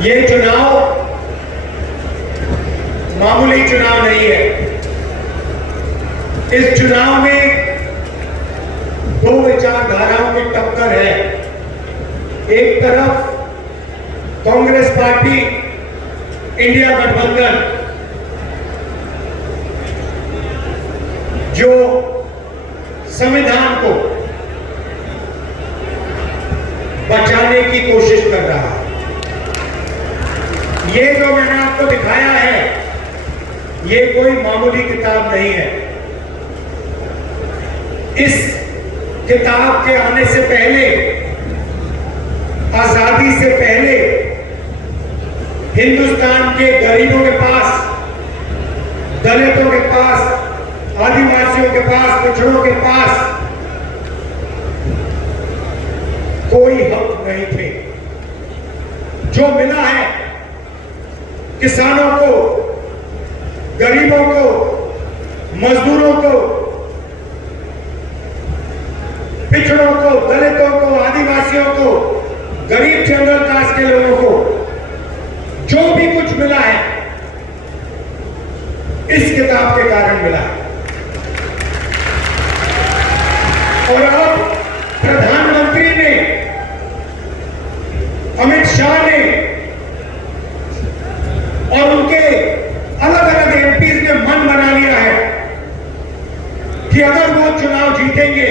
ये चुनाव मामूली चुनाव नहीं है। इस चुनाव में दो विचारधाराओं की टक्कर है। एक तरफ कांग्रेस पार्टी इंडिया गठबंधन जो संविधान को बचाने की कोशिश कर रहा है। ये जो मैंने आपको दिखाया है ये कोई मामूली किताब नहीं है। इस किताब के आने से पहले, आजादी से पहले हिंदुस्तान के गरीबों के पास, दलितों के पास, आदिवासियों के पास, पिछड़ों के पास कोई हक नहीं थे। जो मिला है किसानों को, गरीबों को, मजदूरों को, पिछड़ों को, दलितों को, आदिवासियों को, गरीब जनरल कास्ट के लोगों को जो भी कुछ मिला है इस किताब के कारण मिला है। और अब प्रधानमंत्री ने, अमित शाह ने और उनके अलग अलग एमपीज ने मन बना लिया है कि अगर वो चुनाव जीतेंगे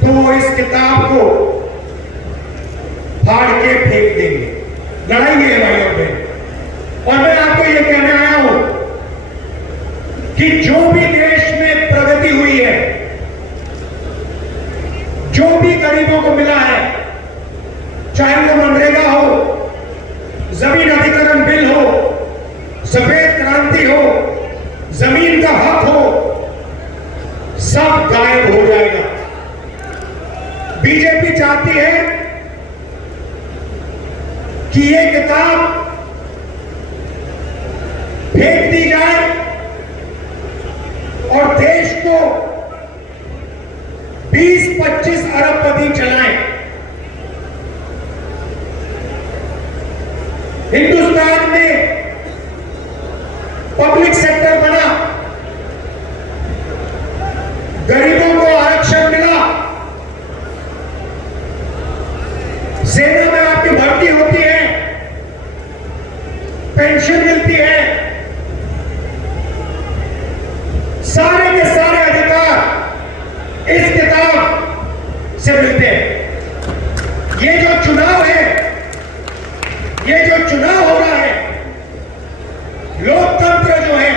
तो वो इस किताब को फाड़ के फेंक देंगे, लड़ाएंगे भाइयों में। और मैं आपको ये कहने आया हूं कि जो भी देश में प्रगति हुई है, जो भी गरीबों को मिला है, चाहे वो मनरेगा हो, जमीन अधिग्रहण बिल हो, सफेद क्रांति हो, जमीन का हक हो, सब गायब हो जाएगा। बीजेपी चाहती है कि ये किताब फेंक दी जाए और देश को 20-25 अरबपति चलाएं। हिंदुस्तान में पब्लिक सेक्टर बना, गरीबों को आरक्षण मिला, सेना में आपकी भर्ती होती है, पेंशन मिलती है, सारे के सारे अधिकार इस किताब से मिलते हैं। ये जो चुनाव है, ये जो चुनाव हो रहा है, लोकतंत्र जो है,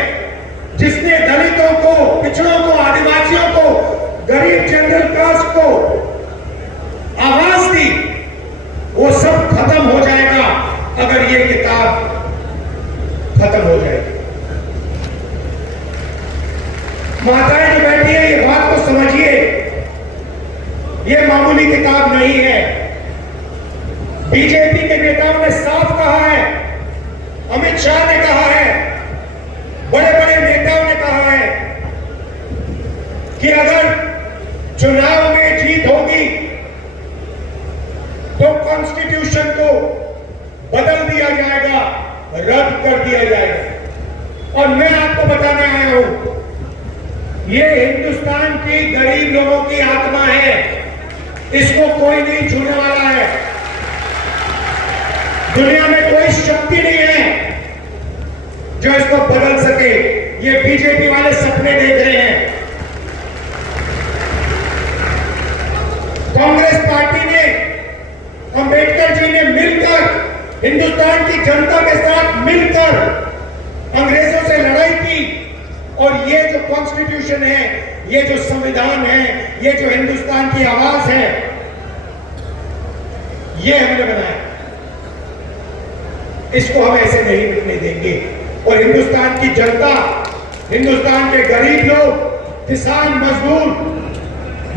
जिसने दलितों को, पिछड़ों को, आदिवासियों को, गरीब जनरल कास्ट को आवाज दी, वो सब खत्म हो जाएगा अगर ये किताब खत्म हो जाएगी। माताएं जो बैठी है, ये बात को समझिए, ये मामूली किताब नहीं है। बीजेपी के नेताओं ने साफ कहा है, अमित शाह ने कहा है, बड़े बड़े नेताओं ने कहा है कि अगर चुनाव में जीत होगी तो कॉन्स्टिट्यूशन को बदल दिया जाएगा, रद्द कर दिया जाएगा। और मैं आपको बताने आया हूं, ये हिंदुस्तान की गरीब लोगों की आत्मा है, इसको कोई नहीं छूने वाला है। दुनिया में कोई शक्ति नहीं है जो इसको बदल सके। ये बीजेपी वाले सपने देख रहे हैं। कांग्रेस पार्टी ने, अंबेडकर जी ने मिलकर, हिंदुस्तान की जनता के साथ मिलकर अंग्रेजों से लड़ाई की और ये जो कॉन्स्टिट्यूशन है, ये जो संविधान है, ये जो हिंदुस्तान की आवाज है, ये हमने बनाया। इसको हम ऐसे नहीं मिटने देंगे। और हिंदुस्तान की जनता, हिंदुस्तान के गरीब लोग, किसान, मजदूर,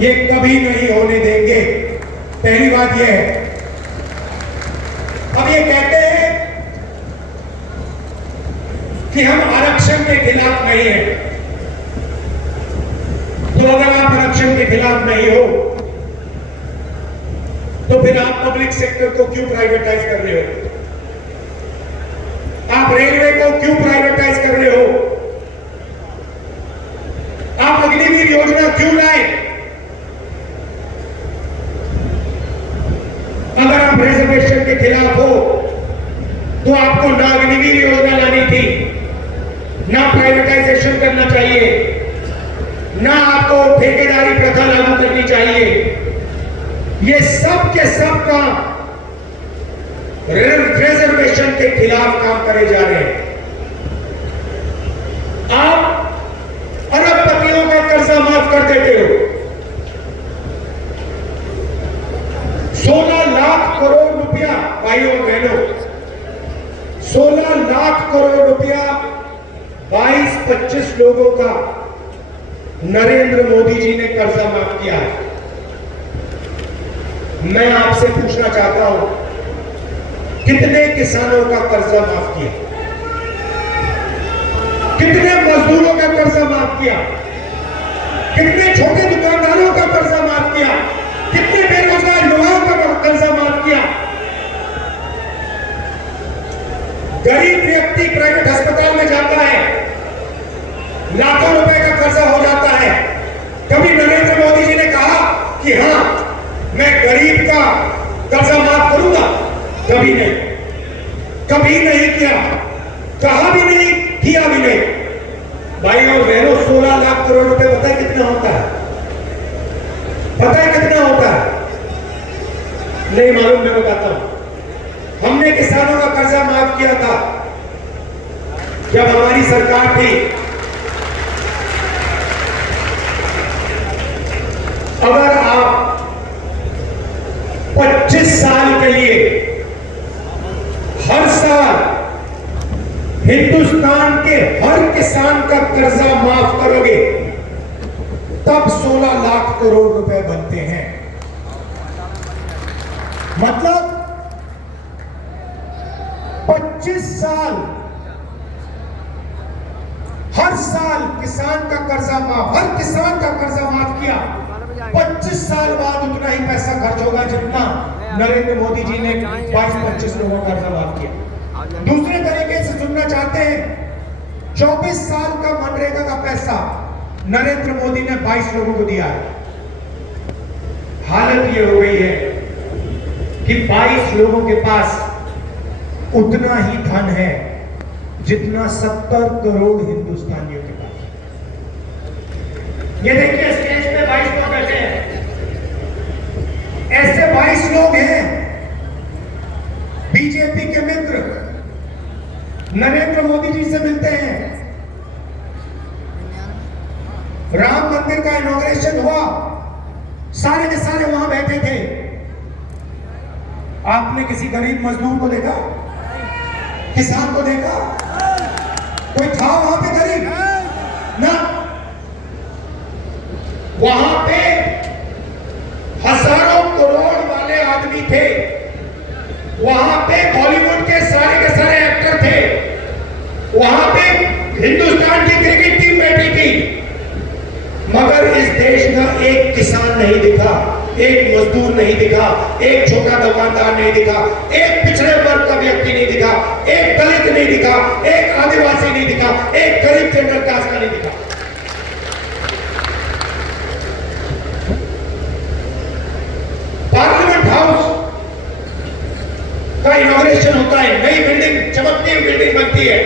ये कभी नहीं होने देंगे। पहली बात यह है। अब ये कहते हैं कि हम आरक्षण के खिलाफ नहीं हैं। तो अगर आप आरक्षण के खिलाफ नहीं हो तो फिर आप पब्लिक सेक्टर को क्यों प्राइवेटाइज कर रहे हो? आप रेलवे को क्यों प्राइवेटाइज कर रहे हो? आप अग्निवीर योजना क्यों लाए? अगर आप रिजर्वेशन के खिलाफ हो तो आपको ना अग्निवीर योजना लानी थी, ना प्राइवेटाइजेशन करना चाहिए, ना आपको ठेकेदारी प्रथा लागू करनी चाहिए। ये सब के सब काम रिजर्वेशन के खिलाफ काम करे जा रहे हैं। आप अरबपतियों का कर्जा माफ कर देते हो। 16 लाख करोड़ रुपया, भाइयों बहनों, 16 लाख करोड़ रुपया 22-25 लोगों का नरेंद्र मोदी जी ने कर्जा माफ किया है। मैं आपसे पूछना चाहता हूं, कितने किसानों का कर्जा माफ किया? कितने मजदूरों का कर्जा माफ किया? कितने छोटे दुकानदारों का कर्जा माफ किया? कितने बेरोजगार युवाओं का कर्जा माफ किया? गरीब व्यक्ति प्राइवेट अस्पताल में जाता है, लाखों रुपए का कर्जा हो जाता है। कभी नरेंद्र मोदी जी ने कहा कि हां मैं गरीब का कर्जा माफ करूंगा? कभी नहीं, कभी नहीं किया, कहा भी नहीं, किया भी नहीं। भाई और बहनों, 16 लाख करोड़ रुपए पता है कितना होता है? पता है कितना होता है? नहीं मालूम, मैं बताता हूं। हमने किसानों का कर्जा माफ किया था जब हमारी सरकार थी। अगर आप 25 साल के लिए हर साल हिंदुस्तान के हर किसान का कर्जा माफ करोगे तब 16 लाख करोड़ रुपए बनते हैं। मतलब 25 साल, हर साल किसान का कर्जा माफ, हर किसान का कर्जा माफ किया। 25 साल बाद उतना ही पैसा खर्च होगा जितना नरेंद्र मोदी जी ने 22-25 लोगों का कर्जा माफ किया। दूसरे तरीके से सुनना चाहते हैं, 24 साल का मनरेगा का पैसा नरेंद्र मोदी ने 22 लोगों को दिया है। हालत ये हो गई है कि 22 लोगों के पास उतना ही धन है जितना 70 करोड़ हिंदुस्तानियों के पास। ये देखिए, स्टेज पे 22 लोग बैठे हैं। ऐसे 22 लोग हैं बीजेपी के मित्र, नरेंद्र मोदी जी से मिलते हैं। राम मंदिर का इनॉग्रेशन हुआ, सारे के सारे वहां बैठे थे। आपने किसी गरीब मजदूर को देखा? किसान को देखा? कोई था वहां पे गरीब? ना। वहां पे हजारों करोड़ वाले आदमी थे। वहां पे बॉलीवुड के सारे एक्टर थे। वहां पे हिंदुस्तान की क्रिकेट टीम बैठी थी। मगर इस देश का एक किसान नहीं दिखा, एक मजदूर नहीं दिखा, एक छोटा दुकानदार नहीं दिखा, एक पिछड़े वर्ग का व्यक्ति नहीं दिखा, एक दलित नहीं दिखा, एक आदिवासी नहीं दिखा, एक गरीब जनरल कास्ट का नहीं दिखा। पार्लियामेंट हाउस का इनॉग्रेशन होता है, नई बिल्डिंग, चमकती हुई बिल्डिंग बनती है,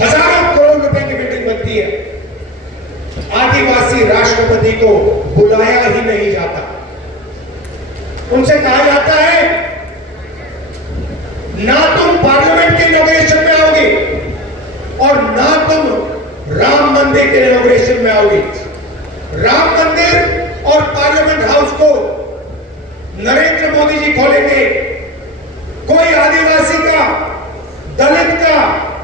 हजारों करोड़ रुपए की बिल्डिंग बनती है। आदिवासी राष्ट्रपति को बुलाया ही नहीं जाता। उनसे कहा जाता है ना तुम पार्लियामेंट के इनॉग्रेशन में आओगे और ना तुम राम मंदिर के इनॉग्रेशन में आओगे। राम मंदिर और पार्लियामेंट हाउस को नरेंद्र मोदी जी खोलेंगे। कोई आदिवासी का, दलित का,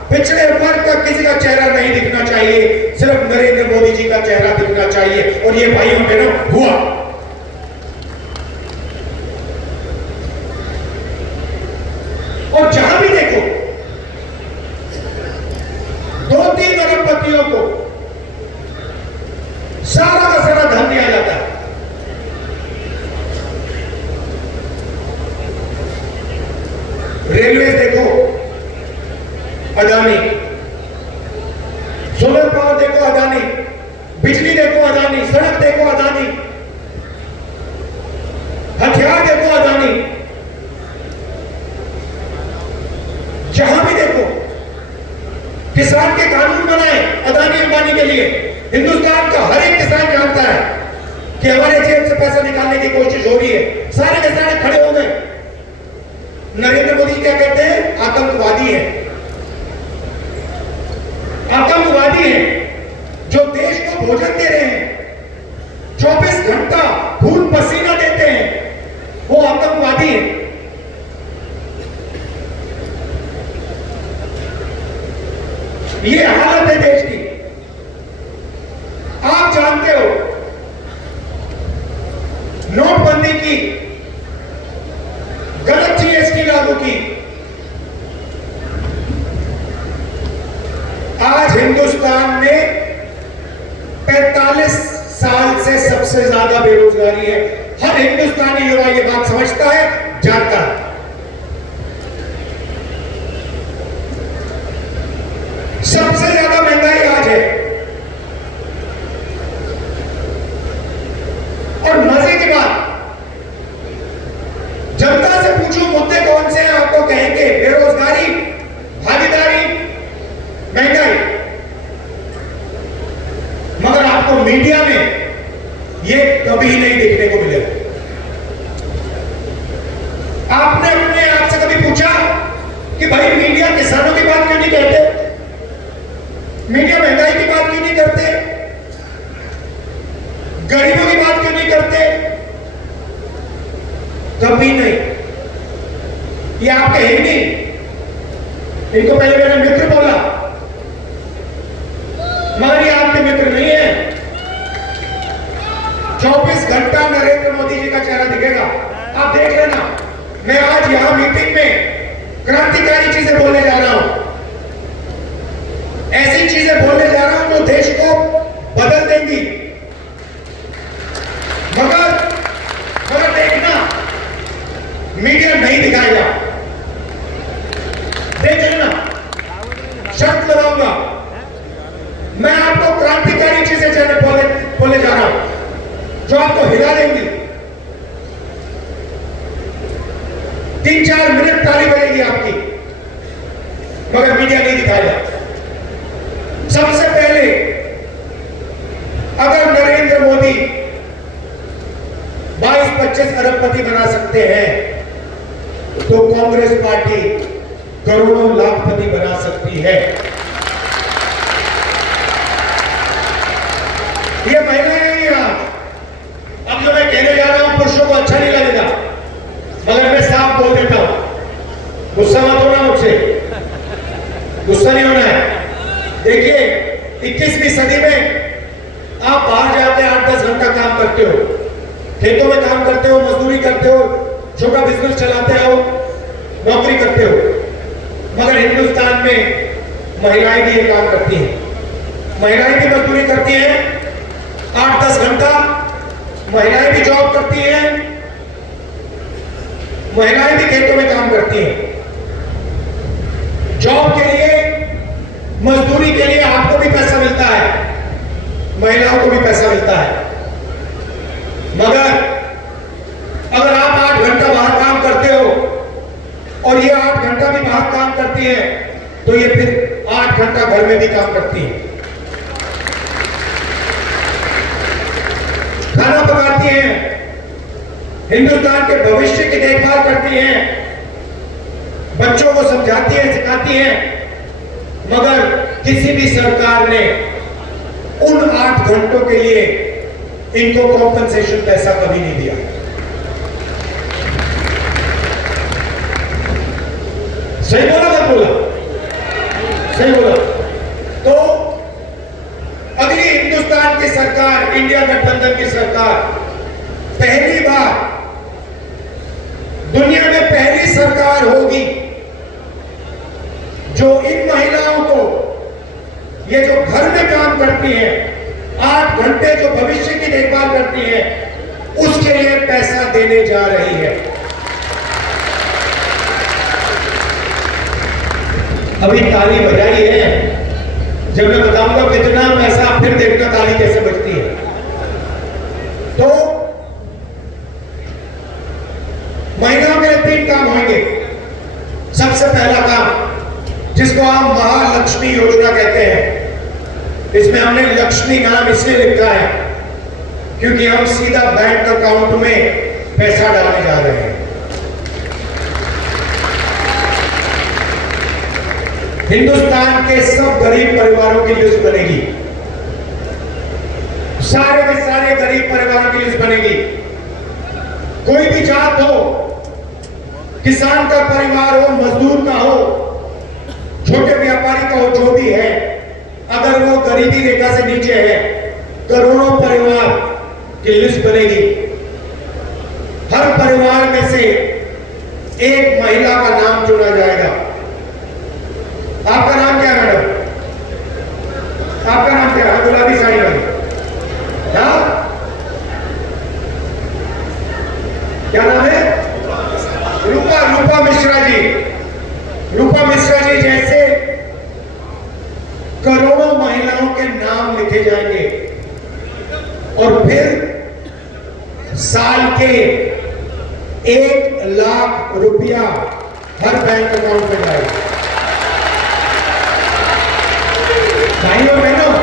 पिछड़े वर्ग का किसी का चेहरा नहीं दिखना चाहिए, सिर्फ नरेंद्र मोदी जी का चेहरा दिखना चाहिए। और ये भाइयों बहनों हुआ। और जहां भी देखो 2-3 अरबपतियों को सारा का सारा धन दिया जाता है। कि हमारे जेब से पैसा निकालने की कोशिश हो रही है, सारे के सारे खड़े हो गए। नरेंद्र मोदी क्या कहते हैं? आतंकवादी है, आतंकवादी है। जो देश को भोजन दे रहे हैं, 24 घंटा खून पसीना देते हैं, वो आतंकवादी है। ये हालत है देश की। आप जानते हो नोटबंदी की, गलत जीएसटी लागू की, आज हिंदुस्तान में 45 साल से सबसे ज्यादा बेरोजगारी है। हर हिंदुस्तानी युवा ये बात समझता है, जानता है। सबसे ज्यादा महंगाई आज है। और मजे की बात, जनता से पूछो मुद्दे कौन से हैं, आपको कहेंगे बेरोजगारी, भागीदारी, महंगाई। मगर आपको मीडिया में यह कभी नहीं देखने को मिलेगा। आपने अपने आप से कभी पूछा कि भाई मीडिया किसानों की बात क्यों नहीं कहते, मीडिया महंगाई की बात क्यों नहीं करते, गरीबों की बात क्यों नहीं करते? कभी नहीं। ये आपके है ही नहीं। इनको पहले मेरा मित्र बोला, मगर ये आपके मित्र नहीं है। 24 घंटा नरेंद्र मोदी जी का चेहरा दिखेगा, आप देख लेना। मैं आज यहां मीटिंग में क्रांतिकारी चीजें बोलने जा रहा हूं, ऐसी चीजें बोलने जा रहा हूं जो देश को बदल देंगी। मगर देखना, मीडिया नहीं दिखाएगा। देख लेना, शर्त लगाऊंगा। मैं आपको क्रांतिकारी चीजें बोलने जा रहा हूं जो आपको हिला देंगी। 3-4 मिनट ताली बजेगी आपकी, मगर मीडिया नहीं दिखाएगा। सबसे पहले, अगर नरेंद्र मोदी 22-25 अरबपति बना सकते हैं, तो कांग्रेस पार्टी करोड़ों लाखपति बना सकती है। ये महिलाएं नहीं। अब जो मैं कहने जा रहा हूं पुरुषों को अच्छा नहीं लगेगा, मगर मैं साफ बोल देता हूं। गुस्सा मत होना मुझसे, गुस्सा नहीं होना है। देखिए, 21वीं सदी में आप बाहर जाते हैं, 8-10 घंटा काम करते हो, खेतों में काम करते हो, मजदूरी करते हो, छोटा बिजनेस चलाते हो, नौकरी करते हो। मगर हिंदुस्तान में महिलाएं भी ये काम करती हैं, महिलाएं भी मजदूरी करती हैं 8-10 घंटा, महिलाएं भी जॉब करती हैं, महिलाएं भी खेतों में काम करती हैं। जॉब के लिए, मजदूरी के लिए आपको भी पैसा मिलता है, महिलाओं को भी पैसा मिलता है। मगर अगर आप 8 घंटा बाहर काम करते हो और ये 8 घंटा भी बाहर काम करती है, तो ये फिर 8 घंटा घर में भी काम करती है, खाना पकाती हैं, हिंदुस्तान के भविष्य की देखभाल करती हैं, बच्चों को समझाती हैं, सिखाती हैं। मगर किसी भी सरकार ने उन 8 घंटों के लिए इनको कॉम्पनसेशन पैसा कभी नहीं दिया। सही बोला, मत बोला? सही बोला। तो अगली हिंदुस्तान की सरकार, इंडिया गठबंधन की सरकार, पहली बार दुनिया में पहली सरकार होगी जो इन महिलाओं को, ये जो घर में काम करती हैं, 8 घंटे जो भविष्य की देखभाल करती हैं, उसके लिए पैसा देने जा रही है। अभी ताली बजाई है, जब मैं बताऊंगा कितना पैसा, फिर देखना ताली कैसे बजती है। तो महिलाओं के 3 काम होंगे। सबसे पहला काम, जिसको हम महालक्ष्मी योजना कहते हैं, इसमें हमने लक्ष्मी नाम इसलिए लिखा है क्योंकि हम सीधा बैंक अकाउंट में पैसा डालने जा रहे हैं। हिंदुस्तान के सब गरीब परिवारों की लिस्ट बनेगी, सारे के सारे गरीब परिवारों की लिस्ट बनेगी। कोई भी जात हो, किसान का परिवार हो, मजदूर का हो, छोटे व्यापारी का हो, जो भी है, अगर वो गरीबी रेखा से नीचे है, करोड़ों परिवार की लिस्ट बनेगी। हर परिवार में से एक महिला का नाम चुना जाएगा। आपका नाम क्या है मैडम? आपका नाम क्या है? गुलाबी साड़ी वाली, क्या नाम है? रूपा मिश्रा जी। रूपा मिश्रा जी जैसे करोड़ों महिलाओं के नाम लिखे जाएंगे और फिर साल के 1 लाख रुपया हर बैंक अकाउंट में जाएगा। भाइयों बहनों,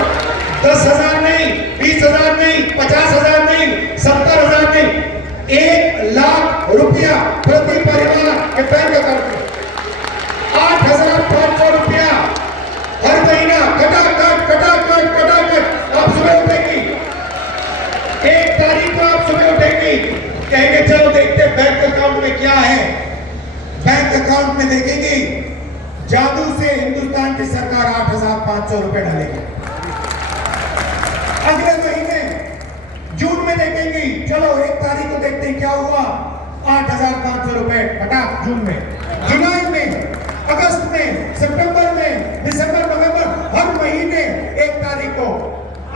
10,000 नहीं, 20,000 नहीं, 50,000 नहीं, 70,000 नहीं, 1 लाख रुपया प्रति परिवार के बैंक अकाउंट में। 8,500 रुपया हर महीना कटाकट आप सुबह उठेंगी। 1 तारीख को आप सुबह उठेंगी, कहेंगे चलो देखते बैंक अकाउंट में क्या है। बैंक अकाउंट में देखेंगी, जादू से हिंदुस्तान की सरकार 8,500 रुपए डालेगी। अगले महीने जून में देखेंगी, चलो 1 तारीख को देखते हैं क्या हुआ, 8,500 रुपए फटाक जून में, जुलाई में, अगस्त में, सितंबर में, दिसंबर, नवंबर, हर महीने 1 तारीख को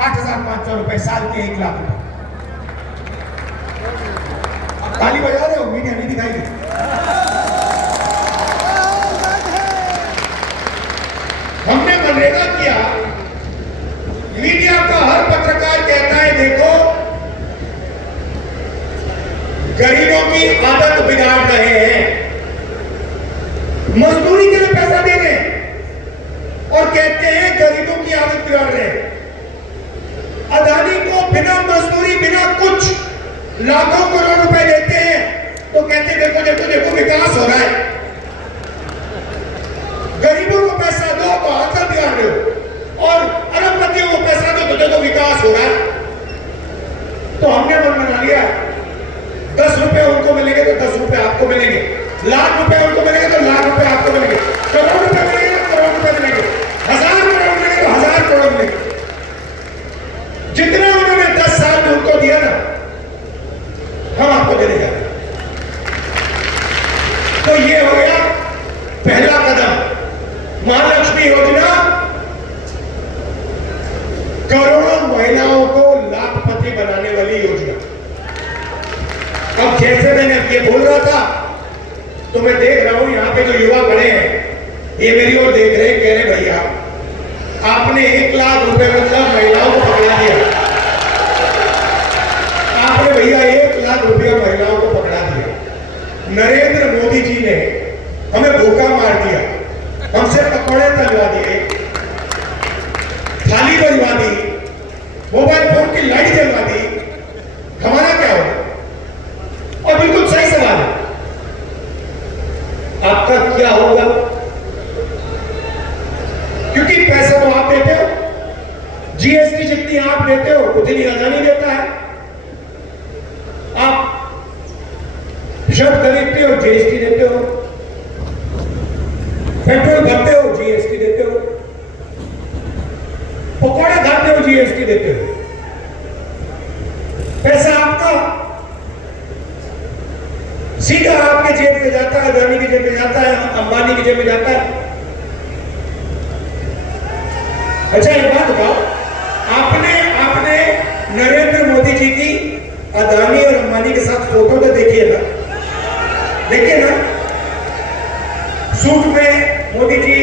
8,500 रुपए, साल के 1 लाख रुपए। ताली बजा रहे हो, मीडिया नहीं दिखाई दी। हमने मनरेगा किया, मीडिया का हर पत्रकार कहता है देखो गरीबों की आदत बिगाड़ रहे हैं, मजदूरी के लिए पैसा दे रहे हैं और कहते हैं गरीबों की आदत बिगाड़ रहे हैं। अदानी को बिना मजदूरी, बिना कुछ लाखों करोड़ रुपए देते हैं तो कहते देखो देखो देखो विकास हो रहा है। गरीबों को पैसा दो तो आदत बिगाड़ रहे हो और अरबपतियों को पैसा दो तो देखो विकास हो रहा है। तो हमने मन बना लिया, 10 रुपए उनको मिलेंगे तो 10 रुपए आपको मिलेंगे, लाख रुपए उनको मिलेंगे तो लाख रुपए आपको मिलेंगे, करोड़ रुपए मिलेंगे तो करोड़ रुपए मिलेंगे, 1000 करोड़ मिलेंगे तो 1000 करोड़ मिलेंगे। जितना उन्होंने 10 साल में उनको दिया ना, हम आपको देने जा रहे हैं। तो ये हो गया पहला कदम, महालक्ष्मी योजना, करोड़ों महिलाओं को लाखपति बनाने वाली योजना। अब जैसे मैंने ये बोल रहा था तो मैं देख रहा हूं यहां पे जो युवा खड़े हैं ये मेरी ओर देख रहे हैं, कह रहे भैया आपने 1 लाख रुपए मतलब महिलाओं को पकड़ा दिया, आपने भैया 1 लाख रुपया महिलाओं को पकड़ा दिया। नरेंद्र मोदी जी ने हमें भूखा मार दिया, हमसे पकौड़े तलवा दिए, थाली बनवा दी, मोबाइल फोन की लाइट जलवा दी, हमारा क्या होगा? और बिल्कुल सही सवाल है, आपका क्या होगा? क्योंकि पैसा तो आप देते हो, जीएसटी जितनी आप देते हो उतनी अदानी देता है। आप शर्ट खरीदते हो, जीएसटी देते हो, पेट्रोल भरते हो, जीएसटी देते हो, पकौड़े खाते हो, जीएसटी देते हो। पैसा आपका सीधा आपके जेब में जाता है, अदानी की जेब में जाता है, अंबानी की जेब में जाता है। अच्छा एक बात बताओ, आपने नरेंद्र मोदी जी की अदानी और अंबानी के साथ फोटो तो देखिए ना, देखिए ना, सूट में मोदी जी,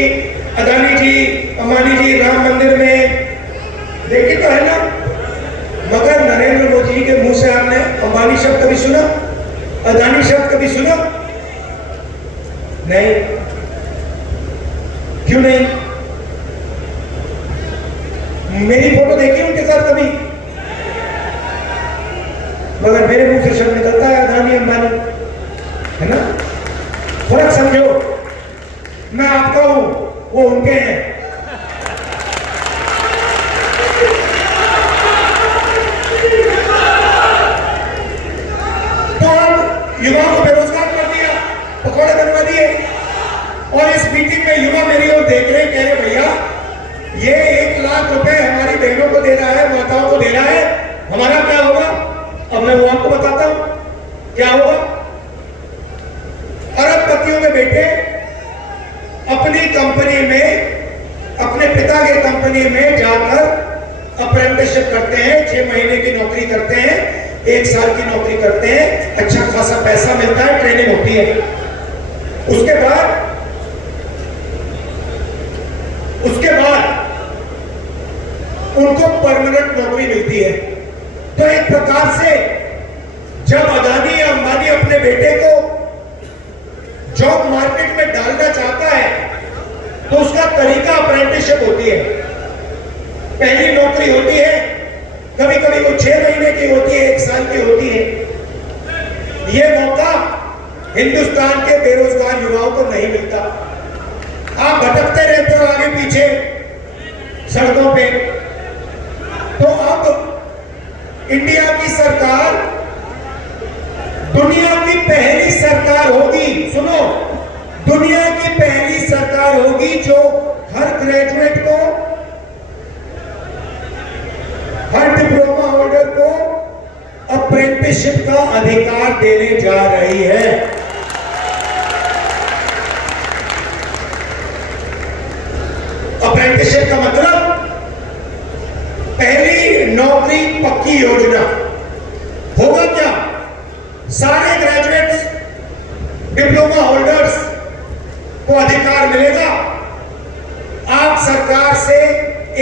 अदानी जी, अंबानी जी राम मंदिर में, देखिए तो है ना। मगर नरेंद्र मोदी जी के मुंह से आपने अंबानी शब्द कभी सुना, अदानी शब्द कभी सुना? नहीं। क्यों नहीं? मेरी फोटो देखी उनके साथ कभी? मगर मेरे मुंह से शब्द निकलता है अदानी अंबानी, है ना। फर्क समझो, मैं आपका हूं, वो उनके हैं। तो अब युवाओं को बेरोजगार कर दिया, पकौड़े बनवा दिए, और इस मीटिंग में युवा मेरी ओर देख रहे, कह रहे भैया ये 1 लाख रुपए हमारी बहनों को दे रहा है, माताओं को दे रहा है, हमारा क्या होगा? अब मैं वो आपको बताता हूं क्या होगा। अरबपतियों के बेटे अपनी कंपनी में, अपने पिता की कंपनी में जाकर अप्रेंटिसशिप करते हैं, 6 महीने की नौकरी करते हैं, 1 साल की नौकरी करते हैं, अच्छा खासा पैसा मिलता है, ट्रेनिंग होती है। उसके बाद उनको परमानेंट नौकरी मिलती है। तो एक प्रकार से जब अदानी या अंबानी अपने बेटे को जॉब मार्केट में डालना चाहता है तो उसका तरीका अप्रेंटिसशिप होती है। पहली नौकरी होती है, कभी कभी वो 6 महीने की होती है, 1 साल की होती है। यह मौका हिंदुस्तान के बेरोजगार युवाओं को नहीं मिलता। आप भटकते रहते हो आगे पीछे सड़कों पे। तो अब इंडिया की सरकार दुनिया की पहली सरकार होगी, सुनो, दुनिया की पहली सरकार होगी जो हर ग्रेजुएट को, हर डिप्लोमा होल्डर को अप्रेंटिसशिप का अधिकार देने जा रही है। अप्रेंटिसशिप का मतलब पहली नौकरी पक्की योजना। होगा क्या? सारे ग्रेजुएट्स, डिप्लोमा होल्डर्स को अधिकार मिलेगा। आप सरकार से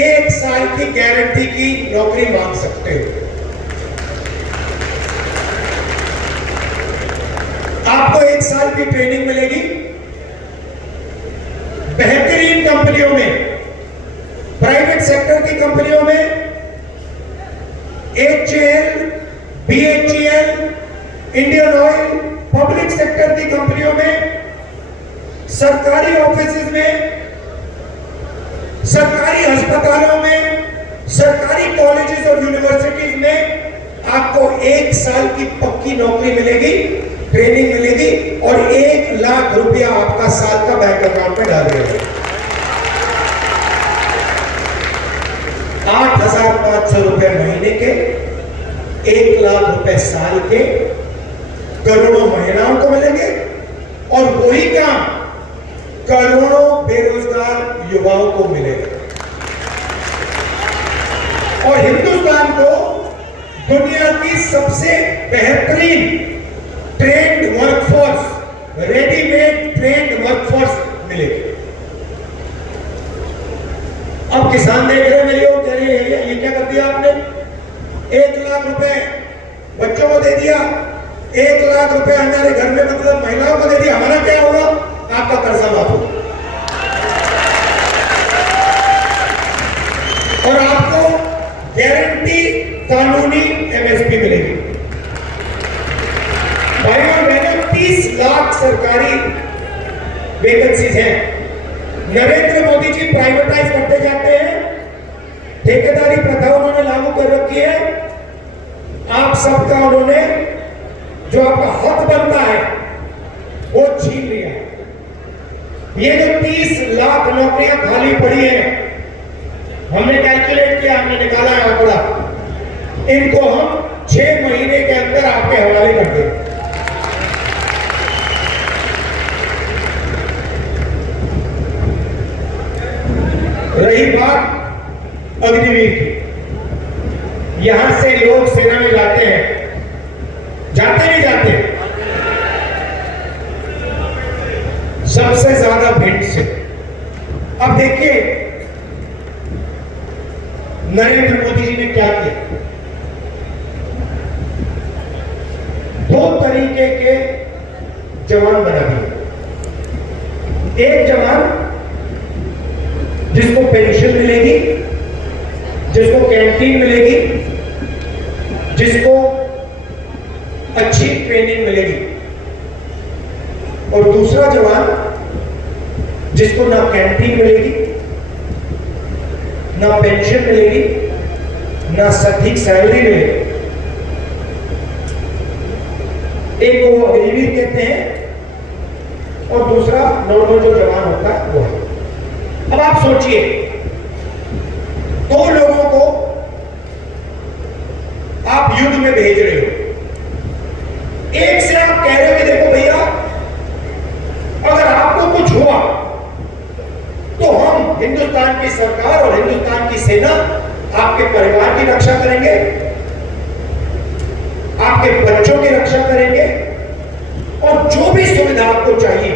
1 साल की गारंटी की नौकरी मांग सकते हो। आपको 1 साल की ट्रेनिंग मिलेगी बेहतरीन कंपनियों में, प्राइवेट सेक्टर की कंपनियों में, HCL, BHEL, Indian oil, public sector की कंपनियों में, सरकारी ऑफिसेज में, सरकारी अस्पतालों में, सरकारी कॉलेजेस और यूनिवर्सिटीज में आपको 1 साल की पक्की नौकरी मिलेगी, ट्रेनिंग मिलेगी, और 1 लाख रुपया आपका साल का बैंक अकाउंट में डाल देगा। 8,500 रुपए महीने के, 1 लाख रुपए साल के, करोड़ों महिलाओं को मिलेंगे, और वही काम करोड़ों बेरोजगार युवाओं को मिलेगा। और हिंदुस्तान को दुनिया की सबसे बेहतरीन trend workforce, readymade trend workforce मिलेगी। अब किसान देख रहे मेरी ओर, कह रही है ये क्या कर दिया आपने? 1 लाख रुपए बच्चों को दे दिया, 1 लाख रुपए हमारे घर में मतलब महिलाओं को दे दिया, हमारा क्या होगा? आपका कर्जा माफ होगा और आपको गारंटी कानूनी MSP मिलेगी। भाइयों और बहनों, 30 लाख सरकारी वैकेंसीज हैं। नरेंद्र मोदी जी प्राइवेटाइज करते जाते हैं, ठेकेदारी प्रथा उन्होंने लागू कर रखी है। आप सबका उन्होंने जो आपका हक बनता है वो छीन लिया है। ये जो 30 लाख नौकरियां खाली पड़ी हैं, हमने कैलकुलेट किया, हमने निकाला है आंकड़ा, इनको हम 6 महीने के अंदर आपके हवाले कर देंगे। रही बात अग्निवीर की, यहां से लोग सेना में जाते हैं, जाते नहीं जाते? सबसे ज्यादा भिंड से। अब देखिए नरेंद्र मोदी जी ने क्या किया। 2 तरीके के जवान बना दिए। एक जवान जिसको पेंशन मिलेगी, जिसको कैंटीन मिलेगी, जिसको अच्छी ट्रेनिंग मिलेगी। और दूसरा जवान जिसको ना कैंटीन मिलेगी, ना पेंशन मिलेगी, ना सटीक सैलरी मिलेगी। एक को अग्निवीर कहते हैं और दूसरा नॉर्मल जो जवान होता है वो है। अब आप सोचिए, दो लोगों को आप युद्ध में भेज रहे हो। एक से आप कह रहे हो कि देखो भैया, अगर आपको कुछ हुआ तो हम हिंदुस्तान की सरकार और हिंदुस्तान की सेना आपके परिवार की रक्षा करेंगे, आपके बच्चों की रक्षा करेंगे, और जो भी सुविधा आपको चाहिए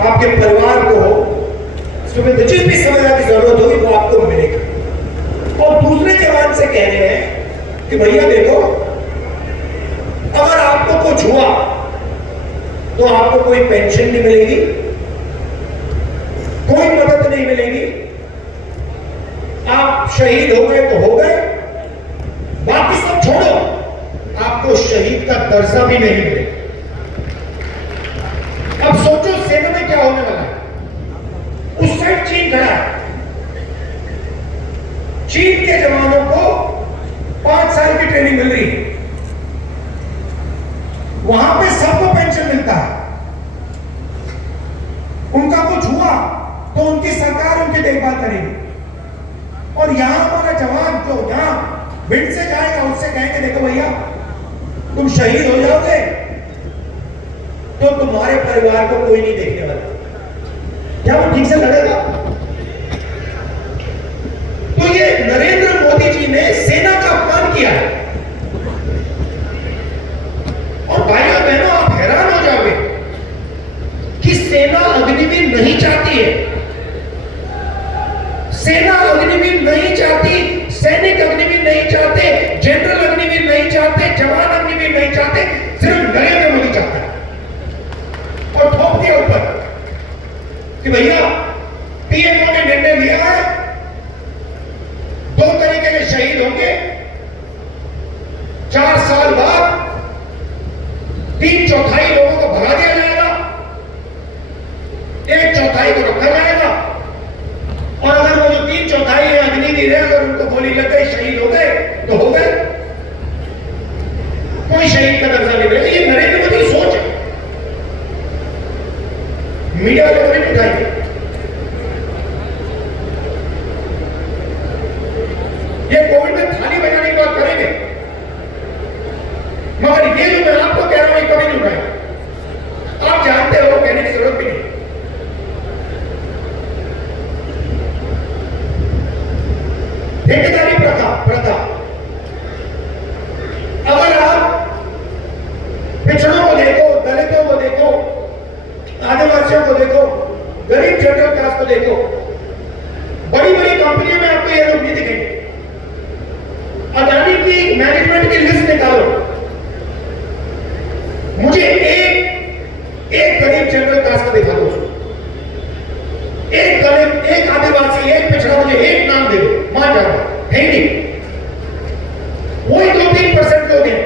आपके परिवार को सुविधा, जिस भी सुविधा की जरूरत होगी वो आपको मिलेगी। और दूसरे जवान से कह रहे हैं कि भैया देखो, अगर आपको कुछ हुआ तो आपको कोई पेंशन नहीं मिलेगी, कोई मदद नहीं मिलेगी, आप शहीद हो गए तो हो गए, बाकी सब छोड़ो, आपको शहीद का दर्जा भी नहीं मिलेगा। अब सोचो सेना में क्या होने वाला है। उस साइड चीन खड़ा है, चीन के जवानों को 5 साल की ट्रेनिंग मिल रही है, वहां पे सबको पेंशन मिलता है। उनका कुछ हुआ तो उनकी सरकार उनकी देखभाल करेगी। और यहां हमारा जवान जो यहां भिंड से जाएगा उससे कहेंगे देखो भैया, तुम शहीद हो जाओगे तो तुम्हारे परिवार को कोई नहीं देखने वाला। क्या वो ठीक से लड़ेगा? तो ये नरेंद्र मोदी जी ने सेना का अपमान किया है। और भाइयों बहनों, आप हैरान हो जाओगे कि सेना अग्निवीर नहीं चाहती है, सेना अग्निवीर नहीं चाहती, सैनिक अग्निवीर नहीं चाहते, जनरल अग्निवीर नहीं चाहते, जवान अग्निवीर नहीं चाहते, सिर्फ नरेंद्र मोदी चाहते हैं। और ठोक दिया ऊपर कि भैया पीएमओ ने निर्णय लिया है, 2 तरीके के शहीद होंगे, 4 साल बाद 3/4 लोगों को भगा दिया जाएगा, 1/4 को रखा जाएगा। और अगर वो जो 3/4 है अग्निवीर है, अगर उनको गोली लग गई, शहीद हो गए तो हो गए, कोई शहीद का दर्जा नहीं मिलेगा। ये नरेंद्र मोदी की सोच है, मीडिया वाले नहीं उठाएंगे। ये कोविड में थाली बजाने की बात करेंगे, मगर ये जो मैं आपको कह रहा हूं कभी नहीं उठाएंगे। आप जानते हो, कहने की जरूरत भी नहीं। ठेकेदारी प्रथा, अगर आप पिछड़ों को देखो, दलितों को देखो, आदिवासियों को देखो, गरीब जनरल क्लास को देखो, बड़ी बड़ी कंपनियों में आपको ये लोग नहीं दिखेंगे। अदानी की मैनेजमेंट की लिस्ट निकालो, मुझे एक गरीब जनरल क्लास का दिखा दो, एक दलित, एक आदिवासी, एक पिछड़ा, मुझे एक नाम दे दो, मान जाऊंगा, है नहीं। वही 2-3% लोग हैं,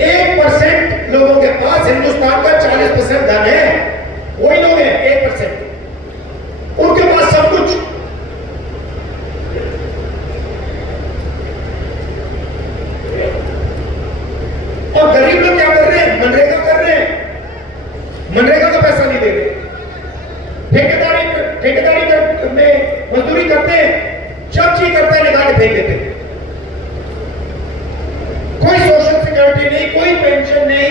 1% लोगों के पास हिंदुस्तान का 40% धन है, वही लोग हैं 1%, उनके पास सब कुछ। और गरीब लोग क्या कर रहे हैं? मनरेगा कर रहे हैं, मनरेगा का पैसा नहीं दे रहे, ठेकेदारी में मजदूरी करते हैं, सब चीज करते हैं, निकाल के फेंक देते हैं। कोई सोशल सिक्योरिटी नहीं, कोई पेंशन नहीं,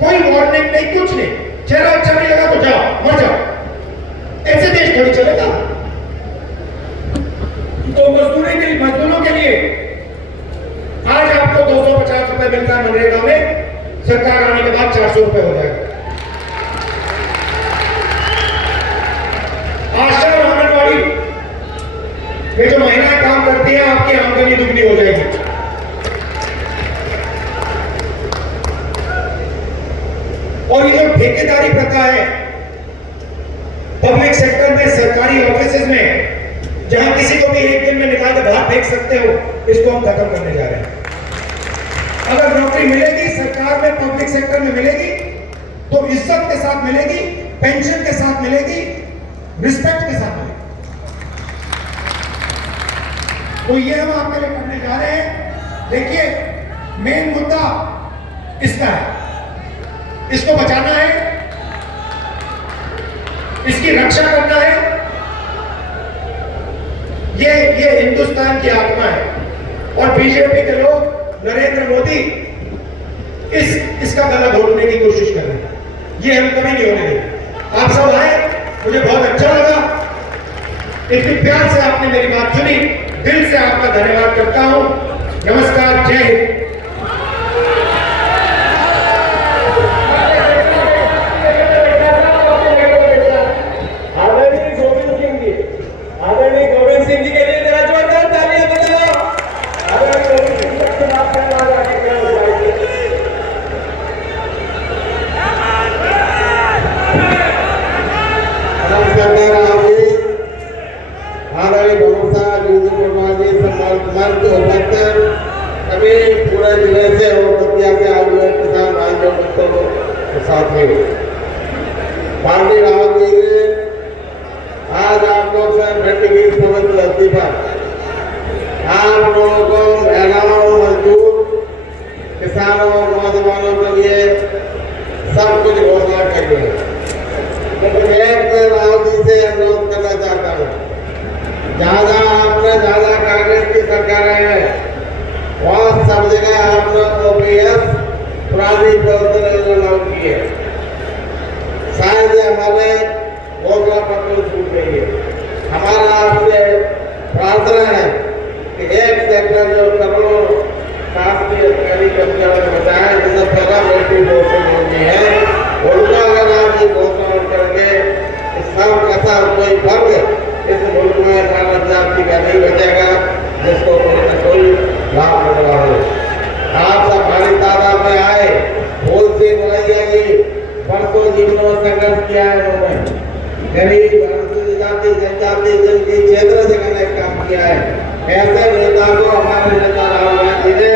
कोई वार्निंग नहीं, कुछ नहीं। चेहरा अच्छा नहीं लगा तो जाओ, मर जाओ। ऐसे देश थोड़ी चलेगा। तो मजदूरों के लिए आज आपको 250 रुपए मिलता है मनरेगा में, सरकार आने के बाद 400 रुपए हो जाएगा। आशा और आंगनवाड़ी में जो महिलाएं काम करती हैं, आपकी आमदनी दुगनी हो जाएगी। और ये जो ठेकेदारी प्रथा है पब्लिक सेक्टर में, सरकारी ऑफिसेज में, जहां किसी को भी एक दिन में निकाल के बाहर फेंक सकते हो, इसको हम खत्म करने जा रहे हैं। अगर नौकरी मिलेगी सरकार में, पब्लिक सेक्टर में मिलेगी तो इज्जत के साथ मिलेगी, पेंशन के साथ मिलेगी, रिस्पेक्ट के साथ मिलेगी। तो ये हम आपके लिए करने जा रहे हैं। देखिए, मेन मुद्दा इसका है, इसको बचाना है, इसकी रक्षा करना है। ये हिंदुस्तान की आत्मा है और बीजेपी के लोग, नरेंद्र मोदी इसका गला घोटने की कोशिश कर रहे हैं। ये हम कभी नहीं होने देंगे। आप सब आए, मुझे बहुत अच्छा लगा, इतनी प्यार से आपने मेरी बात सुनी, दिल से आपका धन्यवाद करता हूं। नमस्कार, जय हिंद। आदरणीय गोविंद सिंह जी के लिए जरा जोरदार तालियां बजाओ। आदरणीय गोविंद सिंह जी से बात करना सभी पूरे जिले से और दतिया से आए हुए किसान भाइयों मित्रों के साथ में पार्टी राहुल जी ने आज आप लोग से बैठेंगे इस पवित्र धरती पर। आप लोगों को, महिलाओं, मजदूर, किसानों, नौजवानों के लिए सब कुछ घोषणा करिए। राहुल जी से अनुरोध करना चाहता हूँ, जहाँ कांग्रेस की सरकारें हैं वहाँ सब जगह आपने OPS पुरानी व्यवस्था लागू की है। शायद हमारे घोषणा पत्र छूट गई है। हमारा आपसे प्रार्थना है कि एक सेक्टर जो करोड़ों शासकीय अधिकारी कर्मचारी बताए जिससे पहला बेटी घोषणा है, उनका अगर आप ये घोषणा करके सब कैसा कोई वर्ग इस मुल्क में मानव जाति का नहीं बचेगा जिसको कोई न कोई लाभ मिल रहा हो। आप सब भारी तादाद में आए, फूल से बुलाइए जी, परसों जीवनों में संघर्ष किया है उन्होंने, गरीब अनुसूचित जाति, जनजाति, जिनकी क्षेत्र से कनेक्ट काम किया है। ऐसे नेता को हमारे नेता राहुल गांधी ने